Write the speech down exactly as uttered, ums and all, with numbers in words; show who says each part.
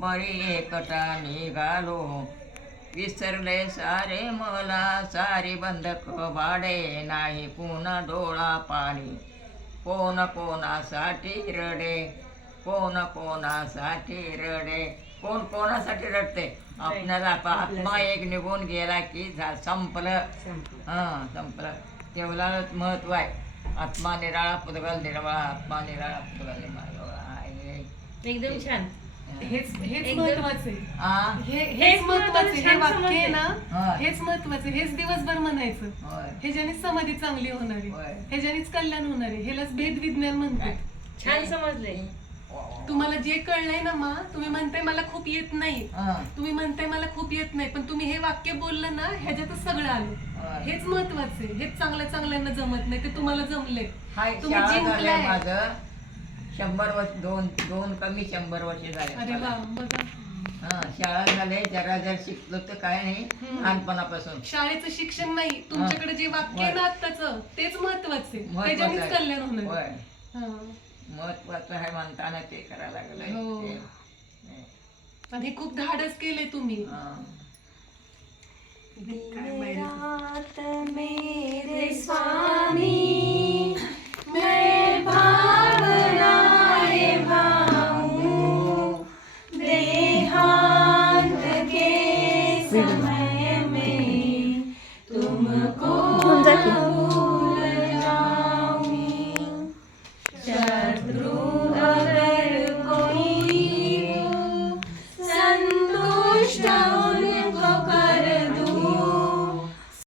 Speaker 1: परी एकटा निघालो विसरले सारे मला सारी बंद कबाडे नाही पुन्हा डोळा पाणी कोण कोणासाठी रडे कोण कोणासाठी रडे कोण कोणासाठी रडते आपल्याला आपला आत्मा एक निघून गेला की झा संपलं हां संपलं तेवढाच महत्व आहे आत्मा निराळा पुदगल निर्मळा आत्मा निराळा पुदगल निर्मळा
Speaker 2: एकदम छान
Speaker 3: हेच हेच
Speaker 2: एकदम-
Speaker 3: महत्वाचं आहे
Speaker 1: हां
Speaker 3: हे
Speaker 2: हेच
Speaker 3: हेच महत्वाचं आहे. हे
Speaker 2: छान
Speaker 3: वाक्य आहे
Speaker 2: समजलंय.
Speaker 3: ना
Speaker 1: होय.
Speaker 3: हेच महत्वाचं आहे. हेच दिवसभर म्हणायचं
Speaker 1: होय
Speaker 3: हे ज्याने समाधी चांगली होणार
Speaker 1: होय.
Speaker 3: आहे हे ज्यानेच कल्याण होणार आहे ह्यालाच भेद विज्ञान म्हणतात
Speaker 2: छान समजले
Speaker 3: तुम्हाला जे कळलंय ना मा तुम्ही म्हणताय मला खूप येत नाही
Speaker 1: हां
Speaker 3: तुम्ही म्हणताय मला खूप येत नाही पण तुम्ही हे वाक्य बोललं ना ह्याच्यातच सगळं आलं
Speaker 1: होय.
Speaker 3: हेच महत्वाचं आहे हेच चांगल्या चांगल्यांना जमत नाही ते तुम्हाला जमले
Speaker 1: हाय
Speaker 3: तुम्ही
Speaker 1: शाळा झाले
Speaker 3: जिंकलाय.
Speaker 1: माझं शंभर वर्ष दोन दोन कमी शंभर वर्ष झाले
Speaker 3: अरे वा
Speaker 1: मला.
Speaker 3: बघा
Speaker 1: हा शाळा झाले जरा जर शिकलो तर काय नाही
Speaker 3: हम्म.
Speaker 1: लहानपणापासून
Speaker 3: शाळेचं शिक्षण नाही तुमच्याकडे जे वाक्य आहे ना आत्ताचं तेच महत्वाचं आहे
Speaker 1: महत्वाचं
Speaker 3: त्याच्यानेच
Speaker 1: आहे.
Speaker 3: कल्याण होणार
Speaker 1: होय
Speaker 3: आहे. हा.
Speaker 1: महत्वाचं आहे म्हणताना ते करायला लागलंय
Speaker 3: हो.
Speaker 1: ते-
Speaker 3: आणि हे खूप धाडस केले तुम्ही
Speaker 1: हा.
Speaker 3: काय माहिती.
Speaker 4: रात मेरे स्वामी